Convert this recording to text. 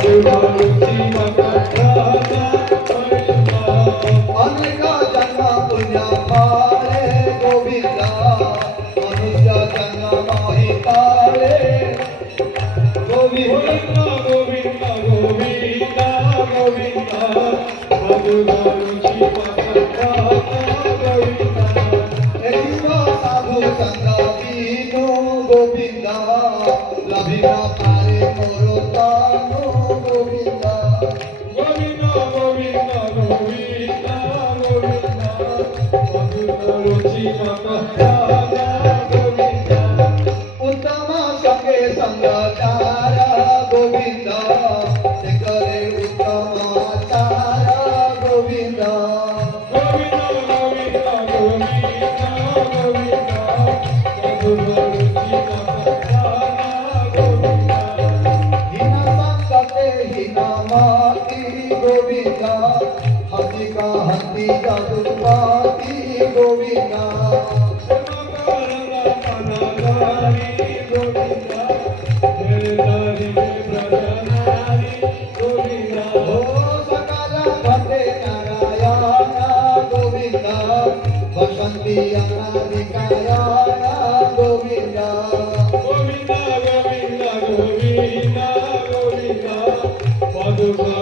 अनेक जन्म पुण्य पाले गोविंद मनुष्य जन्म नहीं पाले गोविंद गोविंद गोविंद गोविंद साधु संग कीनो गोविंद लभिना पारे मोरो तानो गोविंद गोविंद गोविंद गोविंद गोविंद उत्तम संगे संगचार गोविंद करे उत्तम आचार गोविंद गोविंद हसी का हंसी जादुपाती गोविंद सकल भटे नारायण गोविंद बसंती अनादिकायण गोविंद गोविंद गोविंद गोविंद गोविंद